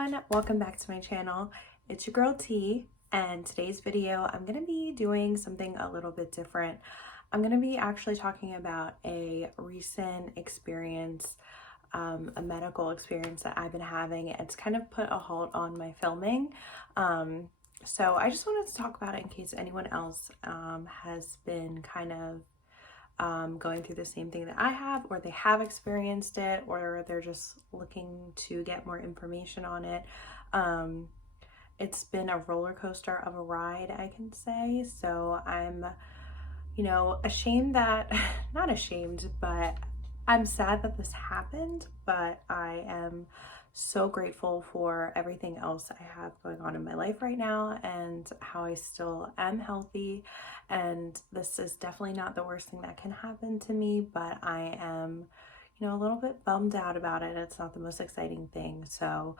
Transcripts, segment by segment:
everyone, welcome back to my channel. It's your girl T, and today's video I'm going to be doing something a little bit different. I'm going to be actually talking about a recent experience, a medical experience that I've been having. It's kind of put a halt on my filming. So I just wanted to talk about it in case anyone else has been kind of going through the same thing that I have, or they have experienced it, or they're just looking to get more information on it. It's been a roller coaster of a ride, I can say. So I'm, ashamed that, not ashamed, but I'm sad that this happened, but I am so grateful for everything else I have going on in my life right now and how I still am healthy. And this is definitely not the worst thing that can happen to me, but I am, a little bit bummed out about it. It's not the most exciting thing. So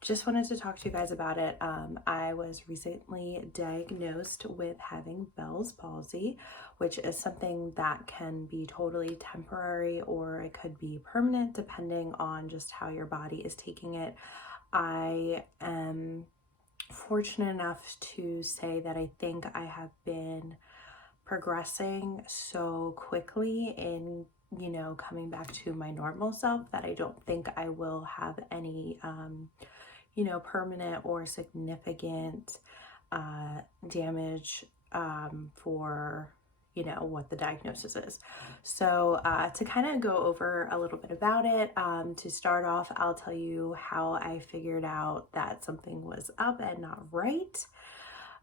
just wanted to talk to you guys about it. I was recently diagnosed with having Bell's Palsy, which is something that can be totally temporary or it could be permanent depending on just how your body is taking it. I am fortunate enough to say that I think I have been progressing so quickly in coming back to my normal self that I don't think I will have any permanent or significant damage for what the diagnosis is. So to kind of go over a little bit about it, to start off, I'll tell you how I figured out that something was up and not right.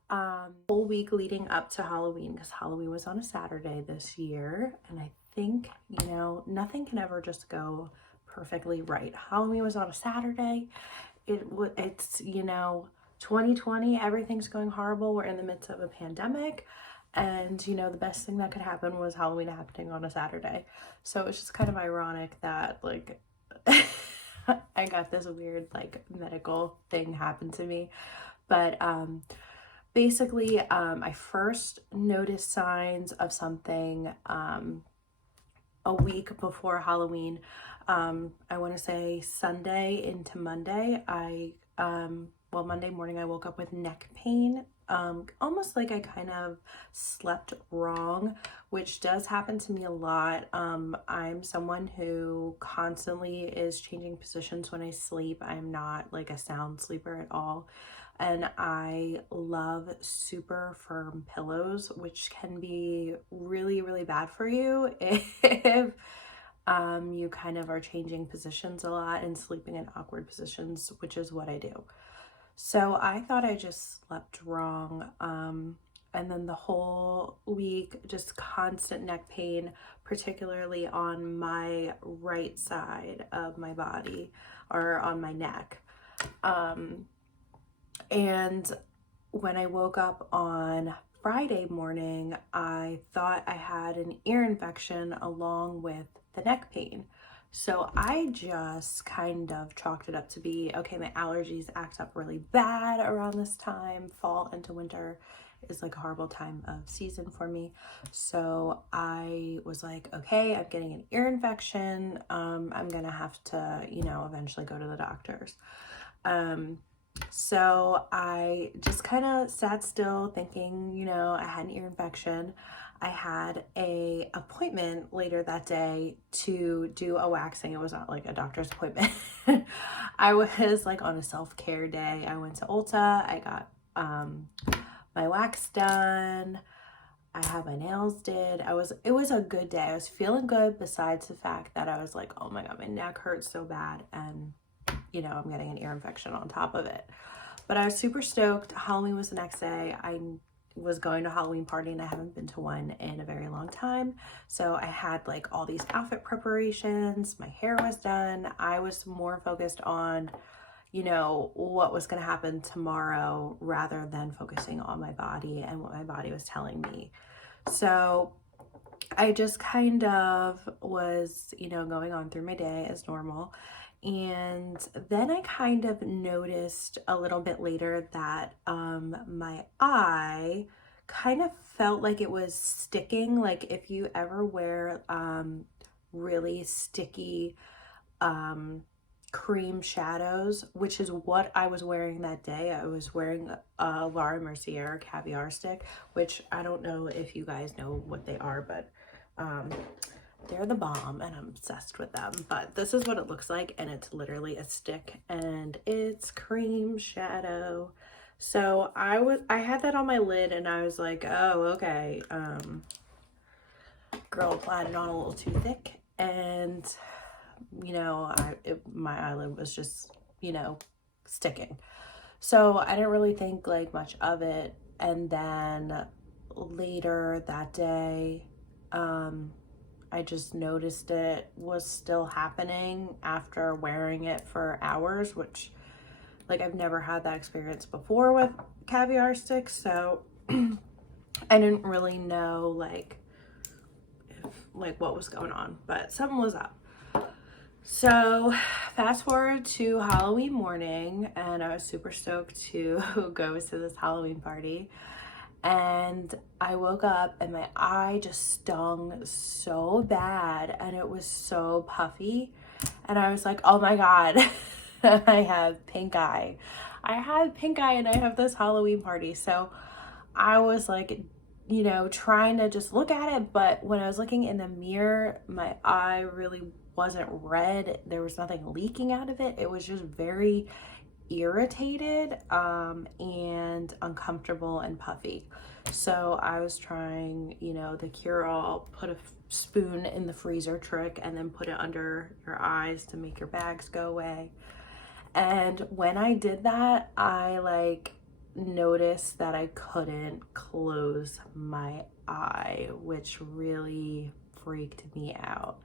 Whole week leading up to Halloween, because Halloween was on a Saturday this year, and I think nothing can ever just go perfectly right. Halloween was on a Saturday. It's 2020, everything's going horrible. We're in the midst of a pandemic, and the best thing that could happen was Halloween happening on a Saturday. So it's just kind of ironic that like I got this weird like medical thing happen to me. But basically, I first noticed signs of something a week before Halloween. I want to say Sunday into Monday. Monday morning I woke up with neck pain, almost like I kind of slept wrong, which does happen to me a lot. I'm someone who constantly is changing positions when I sleep. I'm not like a sound sleeper at all. And I love super firm pillows, which can be really, really bad for you if you kind of are changing positions a lot and sleeping in awkward positions, which is what I do. So I thought I just slept wrong. And then the whole week, just constant neck pain, particularly on my right side of my body or on my neck. And when I woke up on Friday morning, I thought I had an ear infection along with the neck pain. So I just kind of chalked it up to be, okay, my allergies act up really bad around this time. Fall into winter is like a horrible time of season for me. So I was like, okay, I'm getting an ear infection. I'm gonna have to, eventually go to the doctors. So I just kind of sat still thinking, I had an ear infection. I had a appointment later that day to do a waxing. It was not like a doctor's appointment. I was like on a self-care day. I went to Ulta. I got my wax done. I had my nails did. It was a good day. I was feeling good, besides the fact that I was like, oh my God, my neck hurts so bad. And I'm getting an ear infection on top of it. But I was super stoked. Halloween was the next day. I was going to a Halloween party and I haven't been to one in a very long time. So I had like all these outfit preparations. My hair was done. I was more focused on, what was going to happen tomorrow rather than focusing on my body and what my body was telling me. So I just kind of was, going on through my day as normal. And then I kind of noticed a little bit later that my eye kind of felt like it was sticking. Like if you ever wear really sticky cream shadows, which is what I was wearing that day. I was wearing a Laura Mercier caviar stick, which I don't know if you guys know what they are, but they're the bomb and I'm obsessed with them. But this is what it looks like, and it's literally a stick and it's cream shadow. So I had that on my lid and I was like, oh, okay. Girl applied it on a little too thick, and you know, my eyelid was just, you know, sticking. So I didn't really think like much of it. And then later that day, I just noticed it was still happening after wearing it for hours, which like I've never had that experience before with caviar sticks. So I didn't really know like what was going on, but something was up. So fast forward to Halloween morning, and I was super stoked to go to this Halloween party. And I woke up and my eye just stung so bad and it was so puffy. And I was like, oh my God, I have pink eye. I have pink eye and I have this Halloween party. So I was like, you know, trying to just look at it. But when I was looking in the mirror, my eye really wasn't red. There was nothing leaking out of it. It was just very irritated and uncomfortable and puffy. So I was trying, you know, the cure-all, put a spoon in the freezer trick and then put it under your eyes to make your bags go away. And when I did that, I like noticed that I couldn't close my eye, which really freaked me out.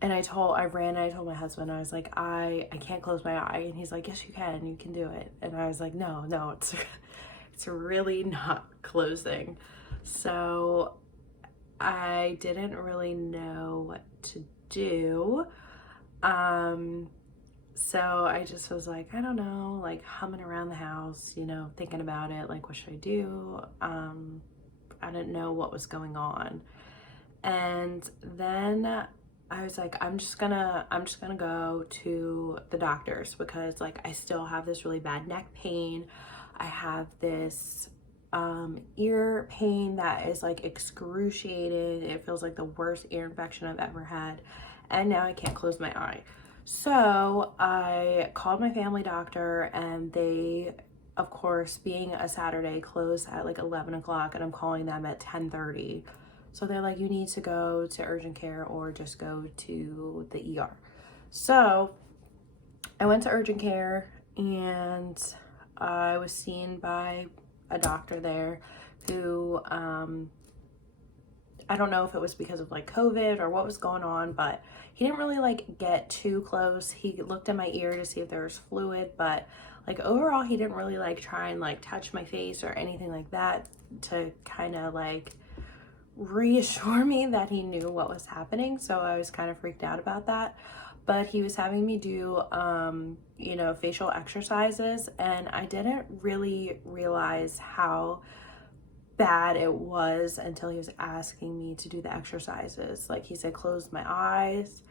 And I told my husband, I was like, I can't close my eye. And he's like, yes, you can do it. And I was like, no, it's really not closing. So I didn't really know what to do. So I just was like, I don't know, like humming around the house, you know, thinking about it, like, what should I do? I didn't know what was going on. And then I was like, I'm just gonna go to the doctors because like I still have this really bad neck pain. I have this ear pain that is like excruciating. It feels like the worst ear infection I've ever had. And now I can't close my eye. So I called my family doctor and they, of course, being a Saturday, close at like 11 o'clock and I'm calling them at 10:30. So they're like, you need to go to urgent care or just go to the ER. So I went to urgent care and I was seen by a doctor there who, I don't know if it was because of like COVID or what was going on, but he didn't really like get too close. He looked at my ear to see if there was fluid, but like overall, he didn't really like try and like touch my face or anything like that to kind of like reassure me that he knew what was happening. So I was kind of freaked out about that. But he was having me do, you know, facial exercises, and I didn't really realize how bad it was until he was asking me to do the exercises. Like he said, close my eyes,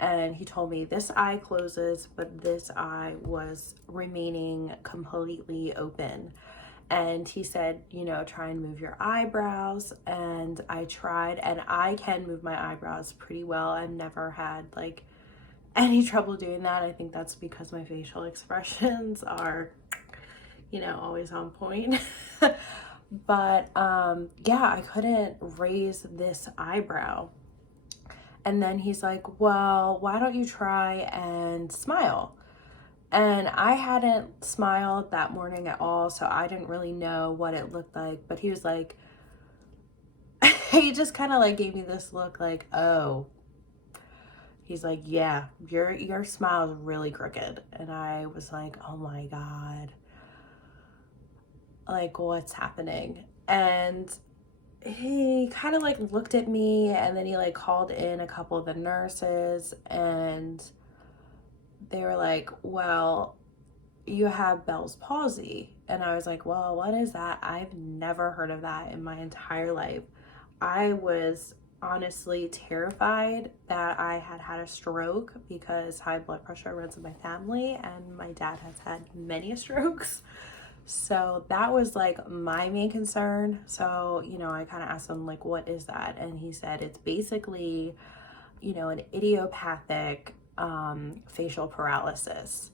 and he told me this eye closes, but this eye was remaining completely open. And he said, you know, try and move your eyebrows. And I tried, and I can move my eyebrows pretty well. I've never had like any trouble doing that. I think that's because my facial expressions are, you know, always on point. But yeah, I couldn't raise this eyebrow. And then he's like, well, why don't you try and smile? And I hadn't smiled that morning at all, so I didn't really know what it looked like. But he was like, he just kind of like gave me this look like, oh. He's like, yeah, your smile is really crooked. And I was like, oh my God. Like, what's happening? And he kind of like looked at me, and then he like called in a couple of the nurses, and they were like, well, you have Bell's Palsy. And I was like, well, what is that? I've never heard of that in my entire life. I was honestly terrified that I had had a stroke because high blood pressure runs in my family and my dad has had many strokes. So that was like my main concern. So, you know, I kind of asked him, like, what is that? And he said it's basically, you know, an idiopathic facial paralysis.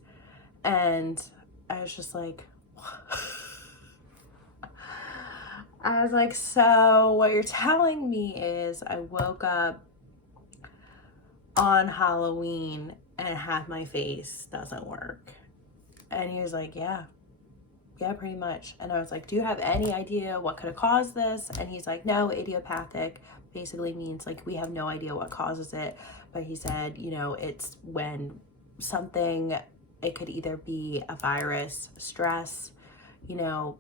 And I was just like, I was like, so what you're telling me is I woke up on Halloween and half my face doesn't work. And he was like, yeah, pretty much. And I was like, do you have any idea what could have caused this? And he's like, no, idiopathic basically means like we have no idea what causes it. But he said, you know, it's when something, it could either be a virus, stress, you know,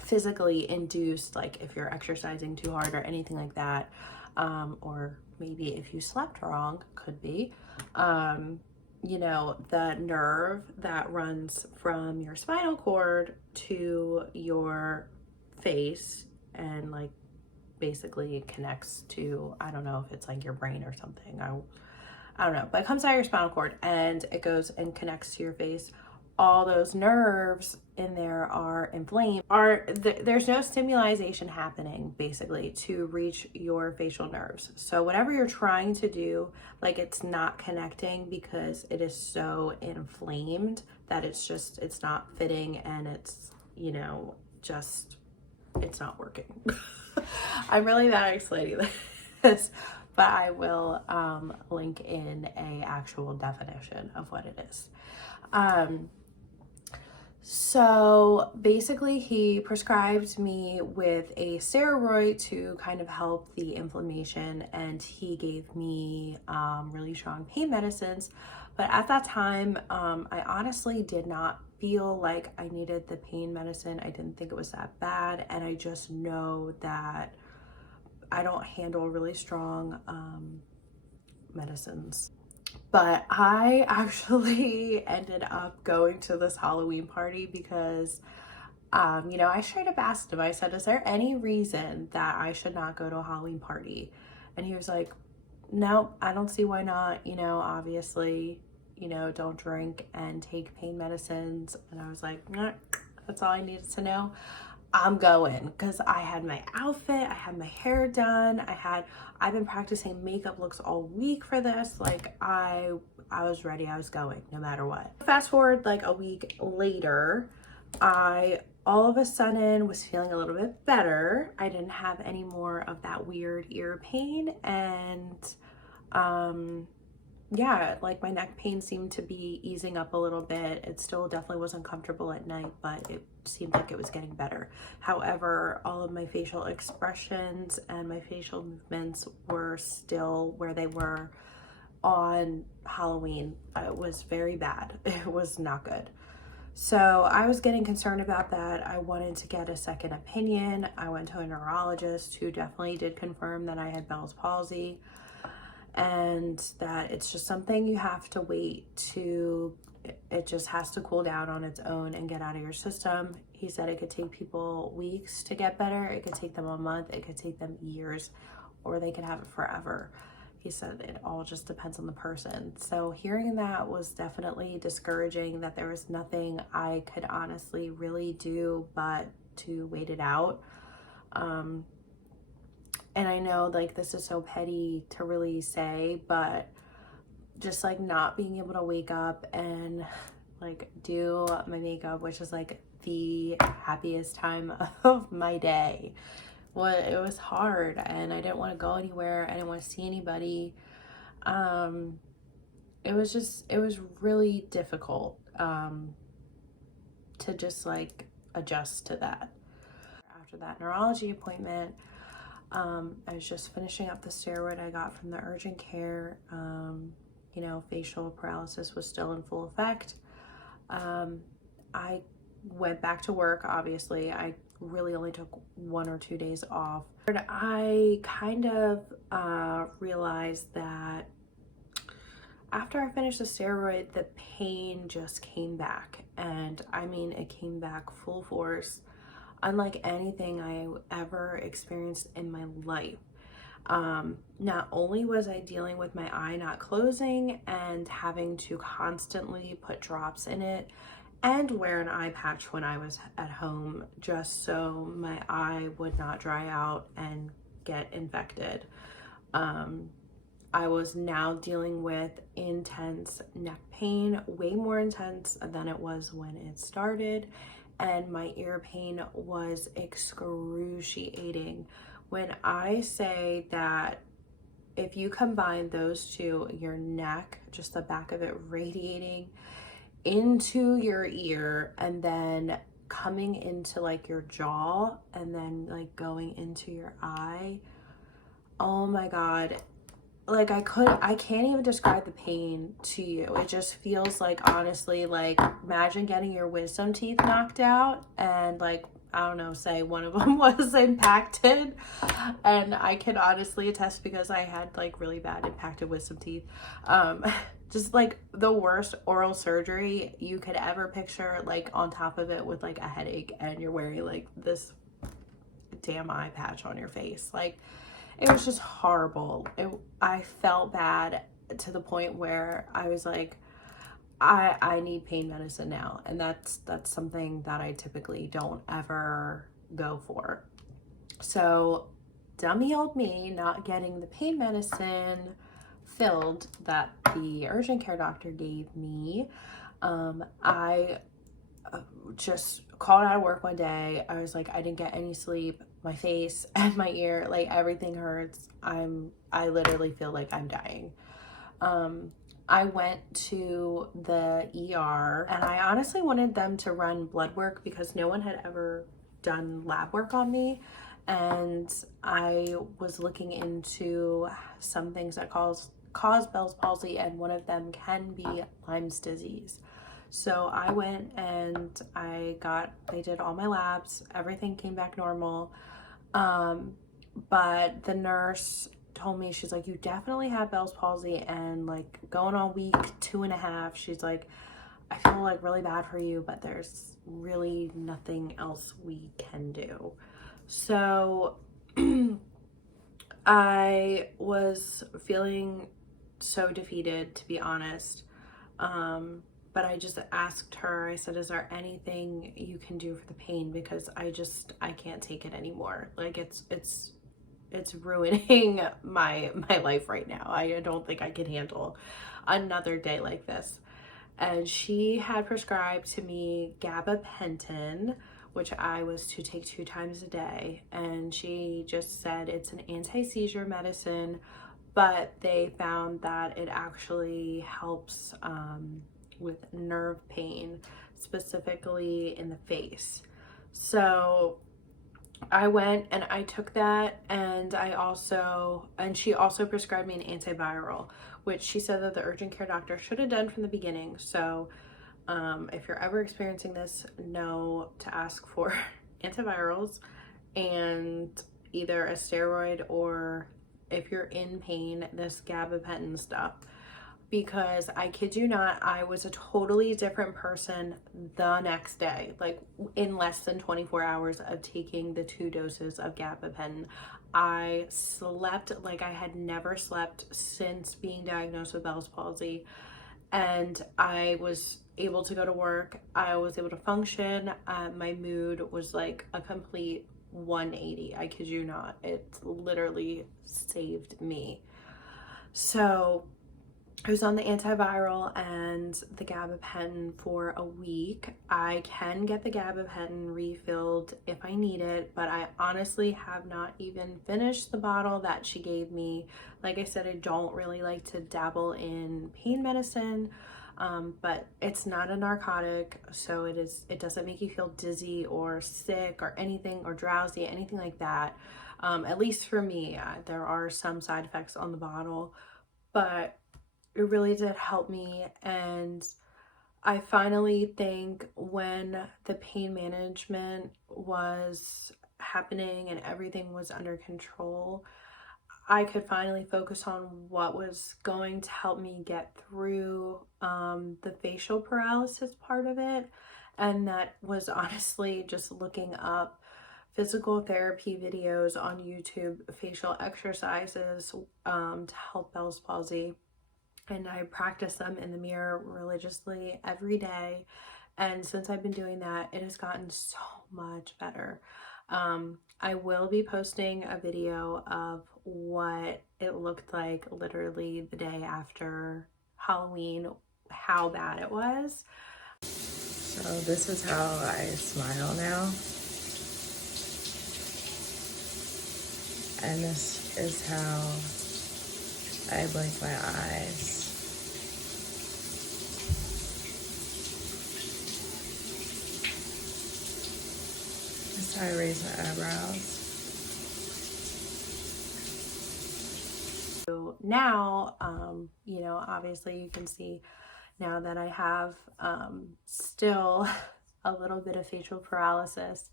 physically induced, like if you're exercising too hard or anything like that, or maybe if you slept wrong, could be, you know, the nerve that runs from your spinal cord to your face and like basically connects to, I don't know if it's like your brain or something. I don't know, but it comes out of your spinal cord and it goes and connects to your face. All those nerves in there are inflamed. There's no stimulation happening basically to reach your facial nerves. So whatever you're trying to do, like it's not connecting because it is so inflamed that it's not fitting and it's, you know, just, it's not working. I'm really bad at explaining this, but I will link in a actual definition of what it is. So basically he prescribed me with a steroid to kind of help the inflammation, and he gave me really strong pain medicines. But at that time, I honestly did not feel like I needed the pain medicine. I didn't think it was that bad. And I just know that I don't handle really strong medicines. But I actually ended up going to this Halloween party because, you know, I straight up asked him, I said, is there any reason that I should not go to a Halloween party? And he was like, no, I don't see why not. You know, obviously, you know, don't drink and take pain medicines. And I was like, nah, that's all I needed to know. I'm going, because I had my outfit, I had my hair done, I've been practicing makeup looks all week for this. Like I was ready, I was going no matter what. Fast forward like a week later, I all of a sudden was feeling a little bit better. I didn't have any more of that weird ear pain, and yeah, like my neck pain seemed to be easing up a little bit. It still definitely wasn't comfortable at night, but it seemed like it was getting better. However, all of my facial expressions and my facial movements were still where they were on Halloween. It was very bad. It was not good. So I was getting concerned about that. I wanted to get a second opinion. I went to a neurologist who definitely did confirm that I had Bell's palsy, and that it's just something you have to wait to, it just has to cool down on its own and get out of your system. He said it could take people weeks to get better, it could take them a month, it could take them years, or they could have it forever. He said it all just depends on the person. So hearing that was definitely discouraging, that there was nothing I could honestly really do but to wait it out. And I know like this is so petty to really say, but just like not being able to wake up and like do my makeup, which is like the happiest time of my day. Well, it was hard and I didn't want to go anywhere. I didn't want to see anybody. It was really difficult to just like adjust to that. After that neurology appointment, I was just finishing up the steroid I got from the urgent care. You know, facial paralysis was still in full effect. I went back to work, obviously. I really only took 1 or 2 days off. I kind of realized that after I finished the steroid, the pain just came back. And I mean, it came back full force. unlike anything I ever experienced in my life. Not only was I dealing with my eye not closing and having to constantly put drops in it and wear an eye patch when I was at home just so my eye would not dry out and get infected. I was now dealing with intense neck pain, way more intense than it was when it started, and my ear pain was excruciating. When I say that if you combine those two, your neck, just the back of it radiating into your ear and then coming into like your jaw and then like going into your eye, oh my God, like I can't even describe the pain to you. It just feels like, honestly, like imagine getting your wisdom teeth knocked out and like, I don't know, say one of them was impacted. And I can honestly attest because I had like really bad impacted wisdom teeth. Just like the worst oral surgery you could ever picture, like on top of it with like a headache and you're wearing like this damn eye patch on your face. Like, it was just horrible. I felt bad to the point where I was like, I need pain medicine now. And that's something that I typically don't ever go for. So dummy old me not getting the pain medicine filled that the urgent care doctor gave me. I just called out of work one day. I was like, I didn't get any sleep. My face and my ear, like everything hurts. I literally feel like I'm dying. I went to the ER and I honestly wanted them to run blood work because no one had ever done lab work on me. And I was looking into some things that cause Bell's palsy, and one of them can be Lyme's disease. So I went and they did all my labs. Everything came back normal. But the nurse told me, she's like, you definitely have Bell's palsy, and like going on week 2.5, she's like, I feel like really bad for you, but there's really nothing else we can do. So I was feeling so defeated, to be honest. But I just asked her, I said, is there anything you can do for the pain? Because I can't take it anymore. Like it's ruining my life right now. I don't think I can handle another day like this. And she had prescribed to me gabapentin, which I was to take 2 times a day. And she just said it's an anti-seizure medicine, but they found that it actually helps with nerve pain, specifically in the face. So I went and I took that, and she also prescribed me an antiviral, which she said that the urgent care doctor should have done from the beginning. So if you're ever experiencing this, know to ask for antivirals and either a steroid, or if you're in pain, this gabapentin stuff. Because I kid you not, I was a totally different person the next day. Like in less than 24 hours of taking the 2 doses of gabapentin, I slept like I had never slept since being diagnosed with Bell's palsy. And I was able to go to work. I was able to function. My mood was like a complete 180. I kid you not. It literally saved me. So I was on the antiviral and the gabapentin for a week. I can get the gabapentin refilled if I need it, but I honestly have not even finished the bottle that she gave me. Like I said, I don't really like to dabble in pain medicine, but it's not a narcotic, so it doesn't make you feel dizzy or sick or anything, or drowsy, anything like that. At least for me, there are some side effects on the bottle, but it really did help me. And I finally think when the pain management was happening and everything was under control, I could finally focus on what was going to help me get through the facial paralysis part of it. And that was honestly just looking up physical therapy videos on YouTube, facial exercises to help Bell's palsy. And I practice them in the mirror religiously every day. And since I've been doing that, it has gotten so much better. I will be posting a video of what it looked like literally the day after Halloween, how bad it was. So this is how I smile now. And this is how I blink my eyes. This is how I raise my eyebrows. So now, you know, obviously you can see now that I have still a little bit of facial paralysis.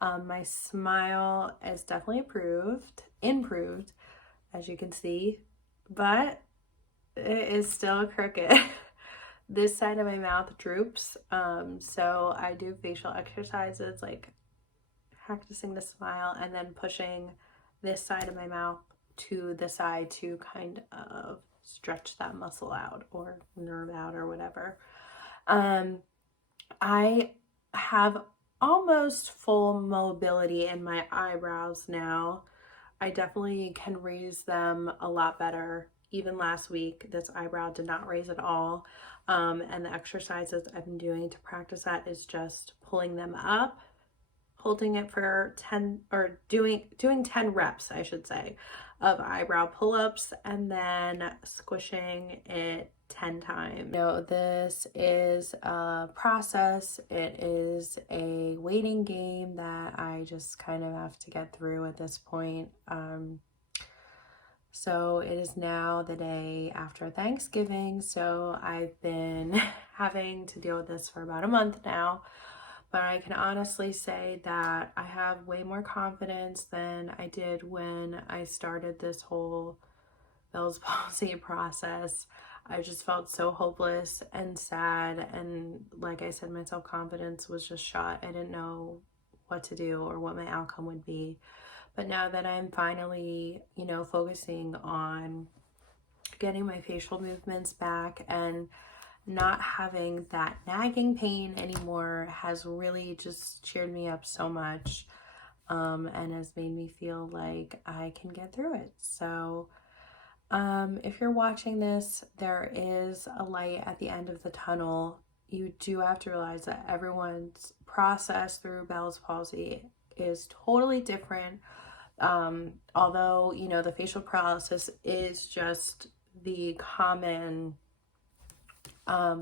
My smile is definitely improved, as you can see, but it is still crooked. This side of my mouth droops, so I do facial exercises like practicing to smile and then pushing this side of my mouth to the side to kind of stretch that muscle out or nerve out or whatever. I have almost full mobility in my eyebrows now. I definitely can raise them a lot better. Even last week, this eyebrow did not raise at all. And the exercises I've been doing to practice that is just pulling them up, holding it for 10 or doing 10 reps, I should say, of eyebrow pull-ups and then squishing it 10 times. You know, this is a process. It is a waiting game that I just kind of have to get through at this point. So it is now the day after Thanksgiving. So I've been having to deal with this for about a month now. But I can honestly say that I have way more confidence than I did when I started this whole Bell's palsy process. I just felt so hopeless and sad, and like I said, my self-confidence was just shot. I didn't know what to do or what my outcome would be. But now that I'm finally, you know, focusing on getting my facial movements back and not having that nagging pain anymore has really just cheered me up so much, and has made me feel like I can get through it. So if you're watching this, there is a light at the end of the tunnel. You do have to realize that everyone's process through Bell's palsy is totally different. Although, you know, the facial paralysis is just the common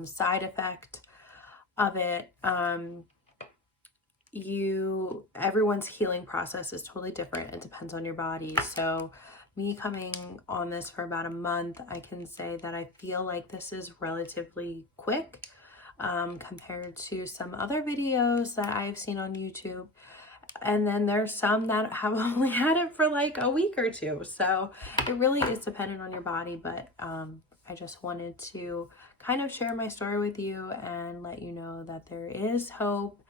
side effect of it. Everyone's healing process is totally different. It depends on your body. So me coming on this for about a month, I can say that I feel like this is relatively quick compared to some other videos that I've seen on YouTube. And then there's some that have only had it for like a week or two. So it really is dependent on your body. But I just wanted to kind of share my story with you and let you know that there is hope.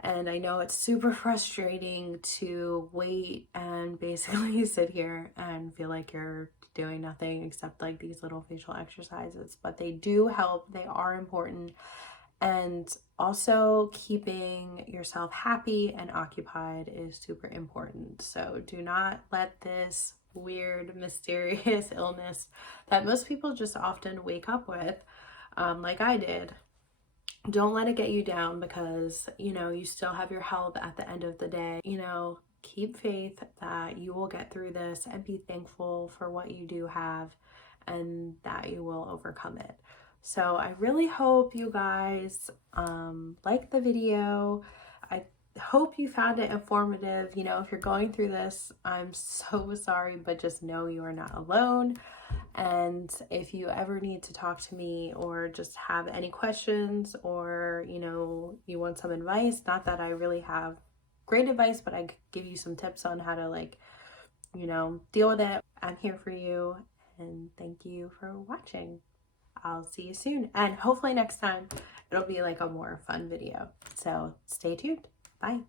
And I know it's super frustrating to wait and basically sit here and feel like you're doing nothing except like these little facial exercises, but they do help. They are important. And also keeping yourself happy and occupied is super important. So do not let this weird, mysterious illness that most people just often wake up with, like I did, don't let it get you down, because, you know, you still have your health at the end of the day. You know, keep faith that you will get through this and be thankful for what you do have and that you will overcome it. So I really hope you guys like the video. I hope you found it informative. You know, if you're going through this, I'm so sorry, but just know you are not alone. And if you ever need to talk to me or just have any questions, or, you know, you want some advice, not that I really have great advice, but I could give you some tips on how to, like, you know, deal with it. I'm here for you, and thank you for watching. I'll see you soon, and hopefully next time it'll be like a more fun video. So stay tuned. Bye.